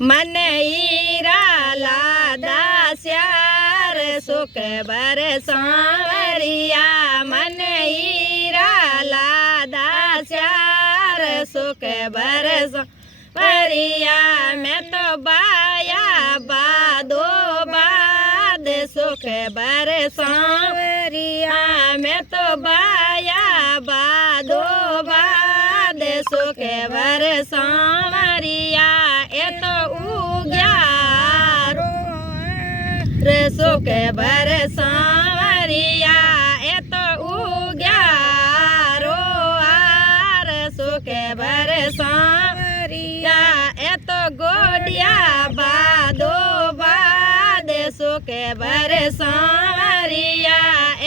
મને हीरा लादा श्यार सुख बर सांवरिया મને हीरा लादा श्यार सुख बर सांवरिया मैं तो बाया बादो बाद सुख बर सांवरिया मैं तो बाया बादो बाद सुख बर सांवरिया ए तो उग्यारो सुख बर सांवरिया ए तो उग्यारो आर सुख बर सांवरिया ए तो गोडिया बादो बाद सुख बर सांवरिया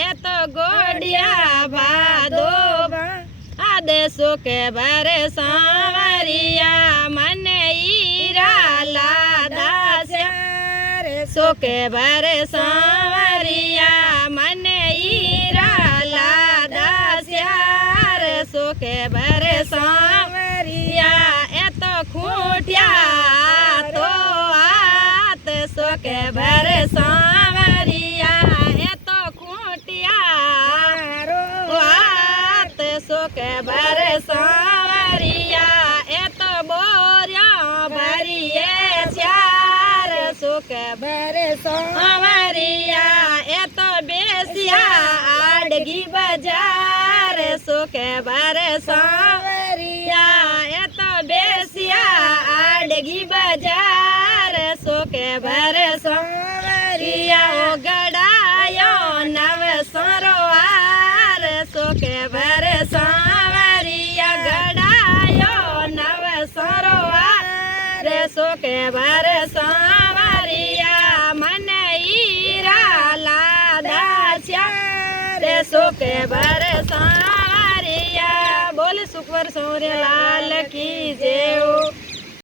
ए तो गोडिया बादो बाद सुख बर सांवरिया મને हीरा लादा श्यार सुख बर सांवरिया મને हीरा लादा श्यार सुख बर सांवरिया ए तो खूंटिया तो हाथ सुख बर सांवरिया ए तो खूंटिया हाथ सुख बर सांवरिया ए तो बोरिया भरिए चार सुख बर सांवरिया ए तो बेसिया आडगी बाजार सुख बर सांवरिया ए तो बेसिया आडगी बाजार सुख बर सांवरिया ओ गड़ायो नव सरोवार सुख बर सांवरिया गड़ायो नव सरोवार सुख बर सांवरिया મને हीरा लादा श्यार सुख बर सांवरिया बोल सुखवर सौर्य लाल की जय।